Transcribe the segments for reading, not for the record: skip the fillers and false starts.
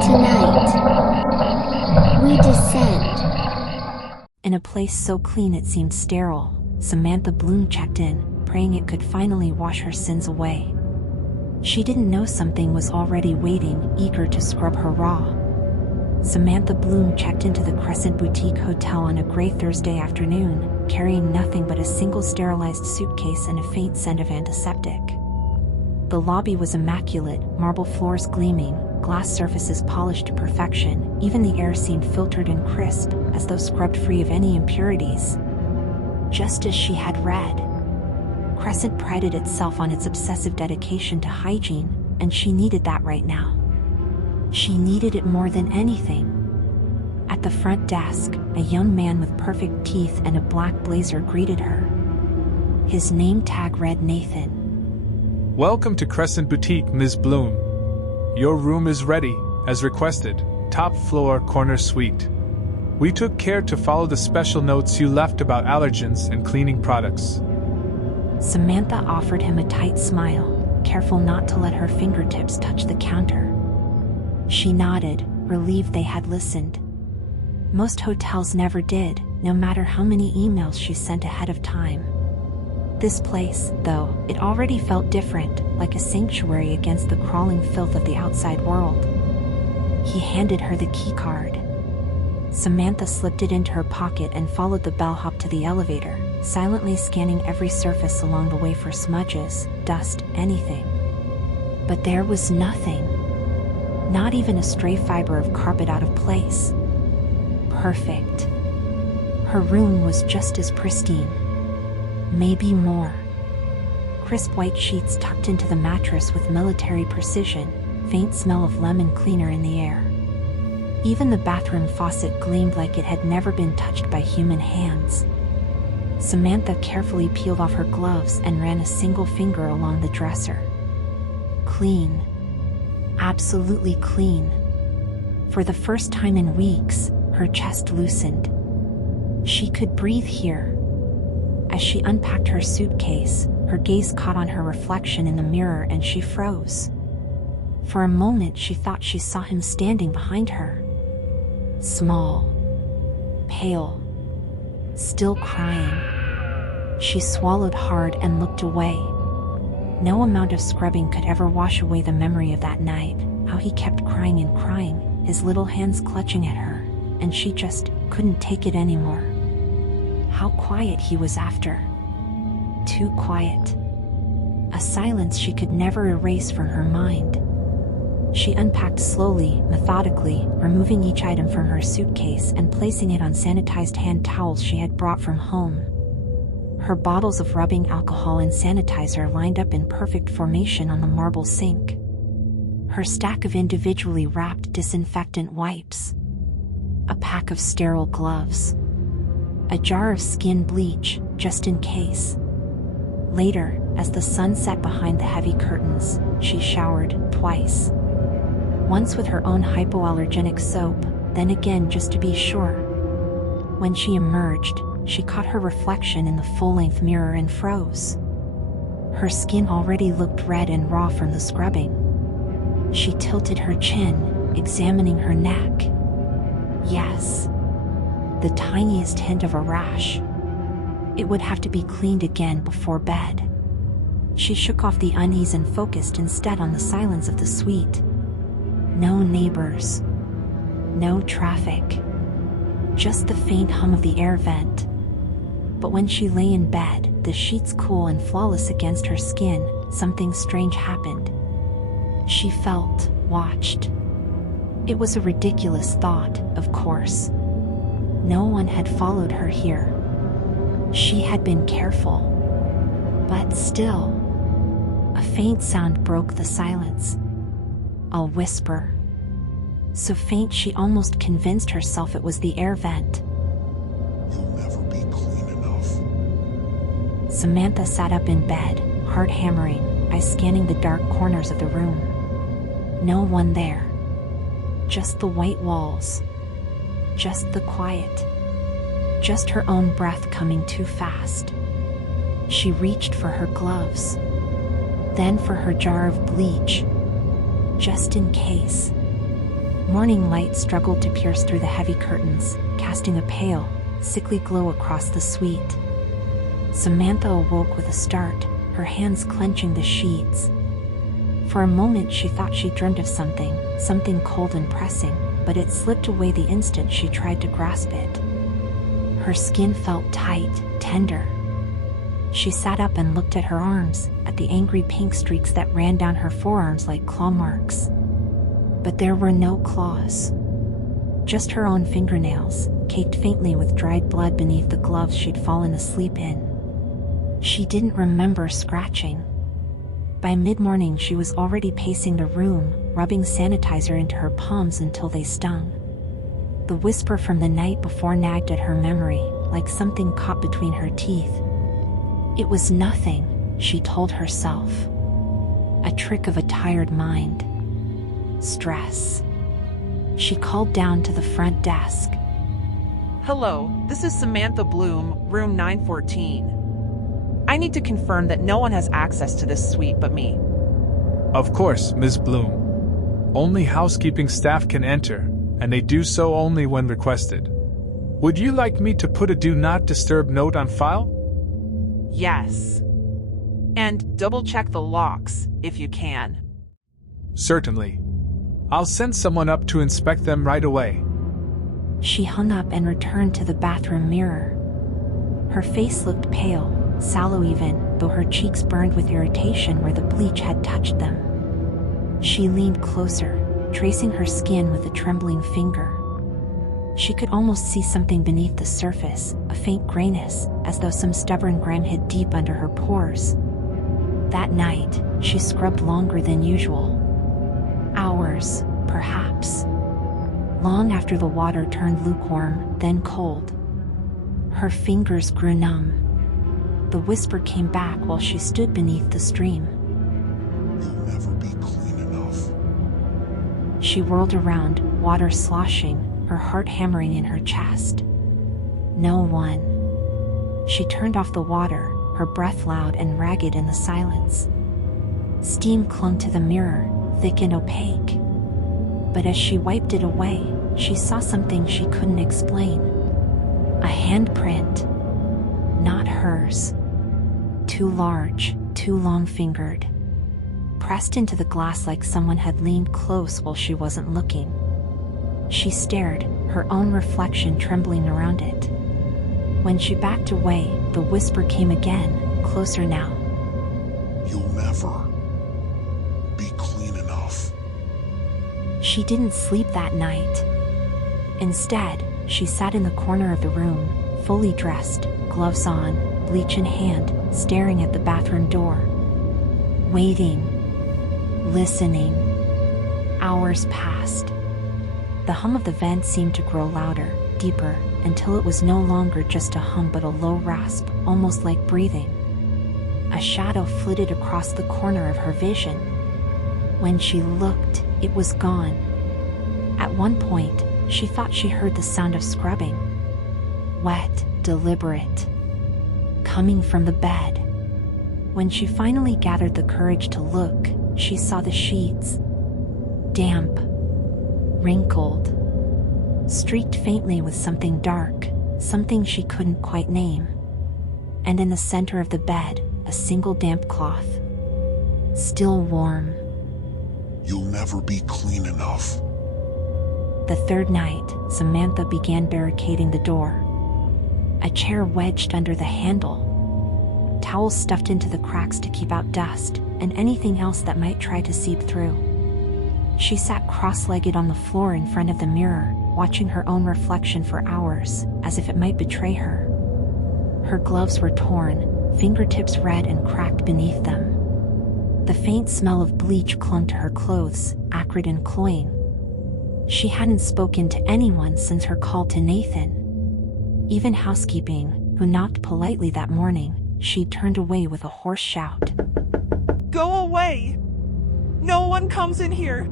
Tonight, we descend. In a place so clean it seemed sterile, Samantha Bloom checked in, praying it could finally wash her sins away. She didn't know something was already waiting, eager to scrub her raw. Samantha Bloom checked into the Crescent Boutique Hotel on a gray Thursday afternoon, carrying nothing but a single sterilized suitcase and a faint scent of antiseptic. The lobby was immaculate, marble floors gleaming, glass surfaces polished to perfection. Even the air seemed filtered and crisp, as though scrubbed free of any impurities. Just as she had read. Crescent prided itself on its obsessive dedication to hygiene, and she needed that right now. She needed it more than anything. At the front desk, a young man with perfect teeth and a black blazer greeted her. His name tag read Nathan. Welcome to Crescent Boutique, Ms. Bloom. Your room is ready, as requested, top floor, corner suite. We took care to follow the special notes you left about allergens and cleaning products. Samantha offered him a tight smile, careful not to let her fingertips touch the counter. She nodded, relieved they had listened. Most hotels never did, no matter how many emails she sent ahead of time. This place, though, it already felt different, like a sanctuary against the crawling filth of the outside world. He handed her the key card. Samantha slipped it into her pocket and followed the bellhop to the elevator, silently scanning every surface along the way for smudges, dust, anything. But there was nothing. Not even a stray fiber of carpet out of place. Perfect. Her room was just as pristine. Maybe more. Crisp white sheets tucked into the mattress with military precision, faint smell of lemon cleaner in the air. Even the bathroom faucet gleamed like it had never been touched by human hands. Samantha carefully peeled off her gloves and ran a single finger along the dresser. Clean. Absolutely clean. For the first time in weeks, her chest loosened. She could breathe here. As she unpacked her suitcase, her gaze caught on her reflection in the mirror and she froze. For a moment she thought she saw him standing behind her. Small. Pale. Still crying. She swallowed hard and looked away. No amount of scrubbing could ever wash away the memory of that night, how he kept crying and crying, his little hands clutching at her, and she just couldn't take it anymore. How quiet he was after. Too quiet. A silence she could never erase from her mind. She unpacked slowly, methodically, removing each item from her suitcase and placing it on sanitized hand towels she had brought from home. Her bottles of rubbing alcohol and sanitizer lined up in perfect formation on the marble sink. Her stack of individually wrapped disinfectant wipes. A pack of sterile gloves. A jar of skin bleach, just in case. Later, as the sun set behind the heavy curtains, she showered twice. Once with her own hypoallergenic soap, then again just to be sure. When she emerged, she caught her reflection in the full-length mirror and froze. Her skin already looked red and raw from the scrubbing. She tilted her chin, examining her neck. Yes. The tiniest hint of a rash. It would have to be cleaned again before bed. She shook off the unease and focused instead on the silence of the suite. No neighbors. No traffic. Just the faint hum of the air vent. But when she lay in bed, the sheets cool and flawless against her skin, something strange happened. She felt watched. It was a ridiculous thought, of course. No one had followed her here. She had been careful. But still, a faint sound broke the silence. A whisper. So faint she almost convinced herself it was the air vent. You'll never be clean enough. Samantha sat up in bed, heart hammering, eyes scanning the dark corners of the room. No one there. Just the white walls. Just the quiet. Just her own breath coming too fast. She reached for her gloves. Then for her jar of bleach. just in case. Morning light struggled to pierce through the heavy curtains, casting a pale, sickly glow across the suite. Samantha awoke with a start, her hands clenching the sheets. For a moment she thought she dreamed of something cold and pressing, but it slipped away the instant she tried to grasp it. Her skin felt tight, tender. She sat up and looked at her arms, at the angry pink streaks that ran down her forearms like claw marks. But there were no claws. Just her own fingernails, caked faintly with dried blood beneath the gloves she'd fallen asleep in. She didn't remember scratching. By mid-morning she was already pacing the room, rubbing sanitizer into her palms until they stung. The whisper from the night before nagged at her memory, like something caught between her teeth. It was nothing, she told herself. A trick of a tired mind. Stress. She called down to the front desk. Hello, this is Samantha Bloom, room 914. I need to confirm that no one has access to this suite but me. Of course, Ms. Bloom. Only housekeeping staff can enter, and they do so only when requested. Would you like me to put a do not disturb note on file? Yes. And double-check the locks, if you can. Certainly. I'll send someone up to inspect them right away. She hung up and returned to the bathroom mirror. Her face looked pale, sallow even, though her cheeks burned with irritation where the bleach had touched them. She leaned closer, tracing her skin with a trembling finger. She could almost see something beneath the surface, a faint grayness, as though some stubborn grime hid deep under her pores. That night, she scrubbed longer than usual. Hours, perhaps. Long after the water turned lukewarm, then cold. Her fingers grew numb. The whisper came back while she stood beneath the stream. You'll never be clean enough. She whirled around, water sloshing, her heart hammering in her chest. No one. She turned off the water, her breath loud and ragged in the silence. Steam clung to the mirror, thick and opaque. But as she wiped it away, she saw something she couldn't explain. A handprint. Not hers. Too large, too long-fingered. Pressed into the glass like someone had leaned close while she wasn't looking. She stared, her own reflection trembling around it. When she backed away, the whisper came again, closer now. You'll never be clean enough. She didn't sleep that night. Instead, she sat in the corner of the room, fully dressed, gloves on, bleach in hand, staring at the bathroom door. Waiting. Listening. Hours passed. The hum of the vent seemed to grow louder, deeper, until it was no longer just a hum but a low rasp, almost like breathing. A shadow flitted across the corner of her vision. When she looked, it was gone. At one point, she thought she heard the sound of scrubbing. Wet, deliberate. Coming from the bed. When she finally gathered the courage to look, she saw the sheets. Damp. Wrinkled. Streaked faintly with something dark, something she couldn't quite name. And in the center of the bed, a single damp cloth. Still warm. You'll never be clean enough. The third night, Samantha began barricading the door. A chair wedged under the handle. Towels stuffed into the cracks to keep out dust, and anything else that might try to seep through. She sat cross-legged on the floor in front of the mirror, watching her own reflection for hours, as if it might betray her. Her gloves were torn, fingertips red and cracked beneath them. The faint smell of bleach clung to her clothes, acrid and cloying. She hadn't spoken to anyone since her call to Nathan. Even housekeeping, who knocked politely that morning, she'd turned away with a hoarse shout. Go away! No one comes in here!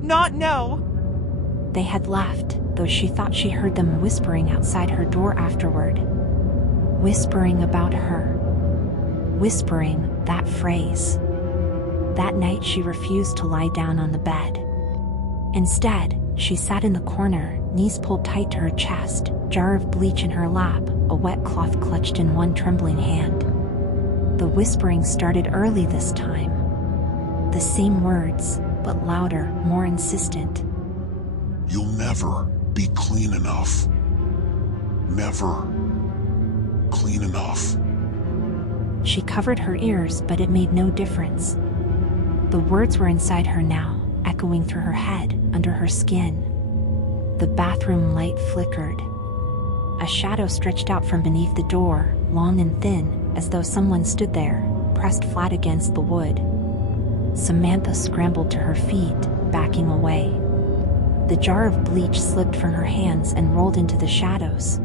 Not now! They had left, though she thought she heard them whispering outside her door afterward. Whispering about her. Whispering that phrase. That night she refused to lie down on the bed. Instead, she sat in the corner, knees pulled tight to her chest, jar of bleach in her lap, a wet cloth clutched in one trembling hand. The whispering started early this time. The same words, but louder, more insistent. You'll never be clean enough. Never clean enough. She covered her ears, but it made no difference. The words were inside her now, echoing through her head, under her skin. The bathroom light flickered. A shadow stretched out from beneath the door, long and thin, as though someone stood there, pressed flat against the wood. Samantha scrambled to her feet, backing away. The jar of bleach slipped from her hands and rolled into the shadows.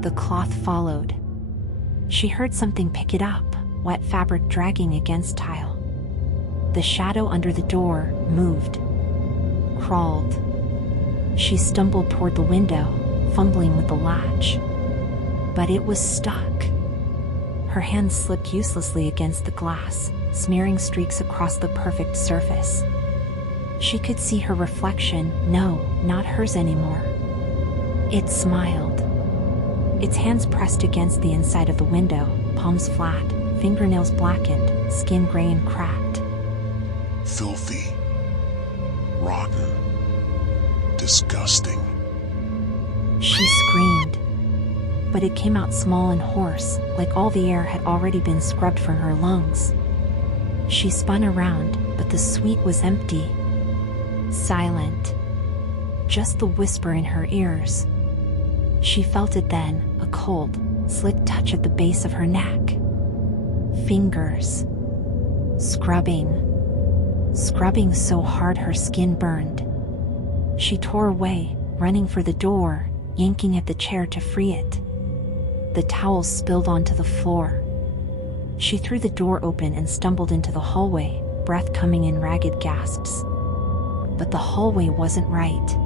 The cloth followed. She heard something pick it up, wet fabric dragging against tile. The shadow under the door moved, crawled. She stumbled toward the window, fumbling with the latch. But it was stuck. Her hands slipped uselessly against the glass, smearing streaks across the perfect surface. She could see her reflection, no, not hers anymore. It smiled. Its hands pressed against the inside of the window, palms flat, fingernails blackened, skin gray and cracked. Filthy. Rotten. Disgusting. She screamed. But it came out small and hoarse, like all the air had already been scrubbed from her lungs. She spun around, but the suite was empty. Silent. Just the whisper in her ears. She felt it then, a cold, slick touch at the base of her neck. Fingers. Scrubbing. Scrubbing so hard her skin burned. She tore away, running for the door, yanking at the chair to free it. The towels spilled onto the floor. She threw the door open and stumbled into the hallway, breath coming in ragged gasps. But the hallway wasn't right.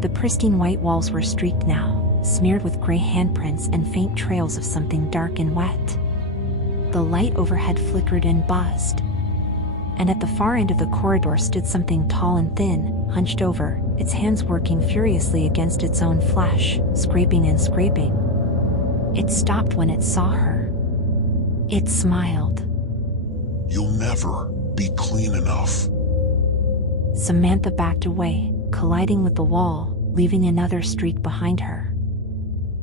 The pristine white walls were streaked now, smeared with gray handprints and faint trails of something dark and wet. The light overhead flickered and buzzed. And at the far end of the corridor stood something tall and thin, hunched over, its hands working furiously against its own flesh, scraping and scraping. It stopped when it saw her. It smiled. You'll never be clean enough. Samantha backed away, colliding with the wall, leaving another streak behind her.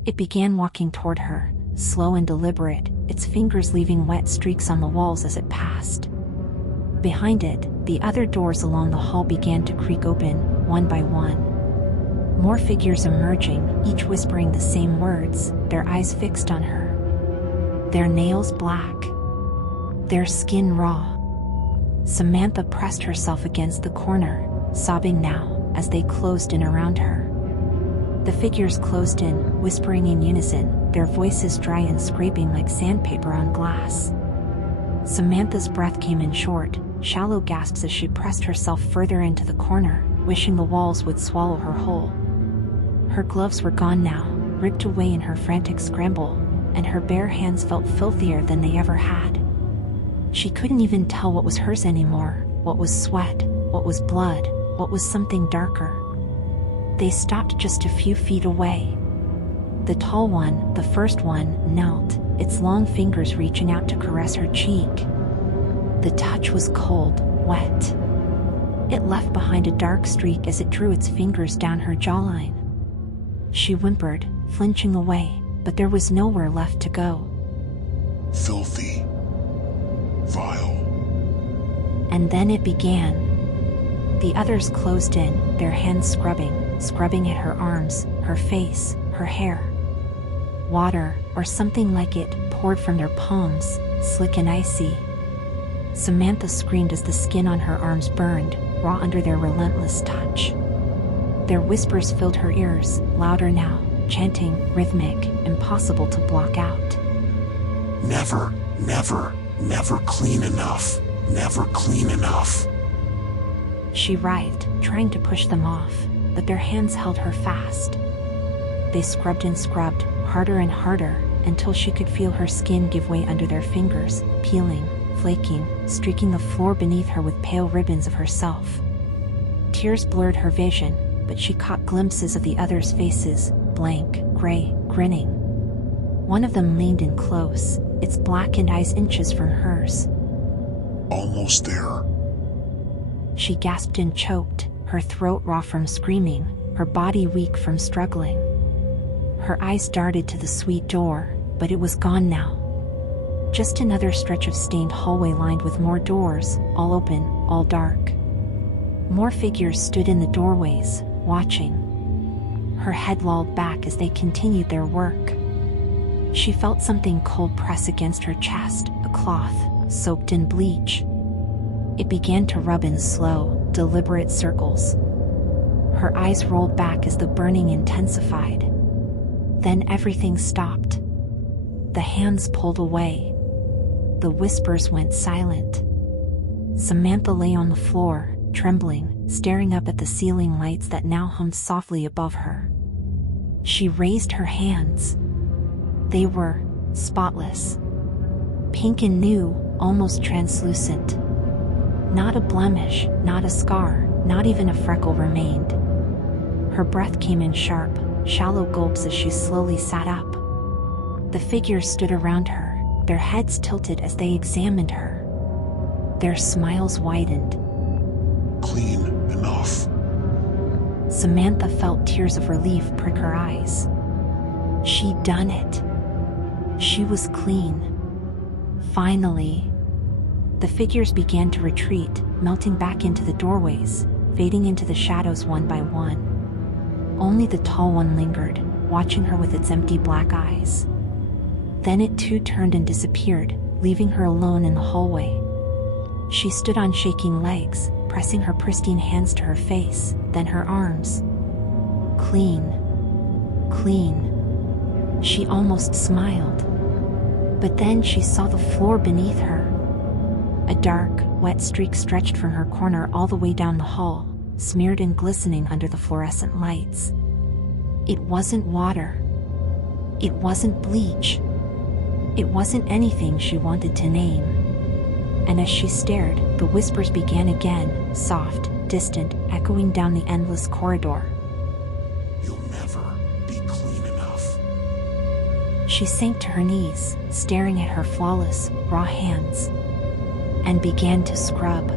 It began walking toward her, slow and deliberate, its fingers leaving wet streaks on the walls as it passed. Behind it, the other doors along the hall began to creak open, one by one. More figures emerging, each whispering the same words, their eyes fixed on her. Their nails black. Their skin raw. Samantha pressed herself against the corner, sobbing now, as they closed in around her. The figures closed in, whispering in unison, their voices dry and scraping like sandpaper on glass. Samantha's breath came in short, shallow gasps as she pressed herself further into the corner, wishing the walls would swallow her whole. Her gloves were gone now, ripped away in her frantic scramble, and her bare hands felt filthier than they ever had. She couldn't even tell what was hers anymore, what was sweat, what was blood, what was something darker. They stopped just a few feet away. The tall one, the first one, knelt, its long fingers reaching out to caress her cheek. The touch was cold, wet. It left behind a dark streak as it drew its fingers down her jawline. She whimpered, flinching away, but there was nowhere left to go. Filthy. Vile. And then it began. The others closed in, their hands scrubbing at her arms, her face, her hair. Water, or something like it, poured from their palms, slick and icy. Samantha screamed as the skin on her arms burned, raw under their relentless touch. Their whispers filled her ears, louder now, chanting, rhythmic, impossible to block out. Never, never, never clean enough. Never clean enough. She writhed, trying to push them off, but their hands held her fast. They scrubbed and scrubbed, harder and harder, until she could feel her skin give way under their fingers, peeling, flaking, streaking the floor beneath her with pale ribbons of herself. Tears blurred her vision, but she caught glimpses of the others' faces, blank, gray, grinning. One of them leaned in close, its blackened eyes inches from hers. Almost there. She gasped and choked, her throat raw from screaming, her body weak from struggling. Her eyes darted to the suite door, but it was gone now. Just another stretch of stained hallway lined with more doors, all open, all dark. More figures stood in the doorways, watching. Her head lolled back as they continued their work. She felt something cold press against her chest, a cloth, soaked in bleach. It began to rub in slow, deliberate circles. Her eyes rolled back as the burning intensified. Then everything stopped. The hands pulled away. The whispers went silent. Samantha lay on the floor, trembling, staring up at the ceiling lights that now hummed softly above her. She raised her hands. They were spotless. Pink and new, almost translucent. Not a blemish, not a scar, not even a freckle remained. Her breath came in sharp, shallow gulps as she slowly sat up. The figures stood around her, their heads tilted as they examined her. Their smiles widened. Clean enough. Samantha felt tears of relief prick her eyes. She'd done it. She was clean. Finally. The figures began to retreat, melting back into the doorways, fading into the shadows one by one. Only the tall one lingered, watching her with its empty black eyes. Then it too turned and disappeared, leaving her alone in the hallway. She stood on shaking legs, pressing her pristine hands to her face, then her arms. Clean. Clean. She almost smiled. But then she saw the floor beneath her. A dark, wet streak stretched from her corner all the way down the hall, smeared and glistening under the fluorescent lights. It wasn't water. It wasn't bleach. It wasn't anything she wanted to name. And as she stared, the whispers began again, soft, distant, echoing down the endless corridor. You'll never be clean enough. She sank to her knees, staring at her flawless, raw hands, and began to scrub.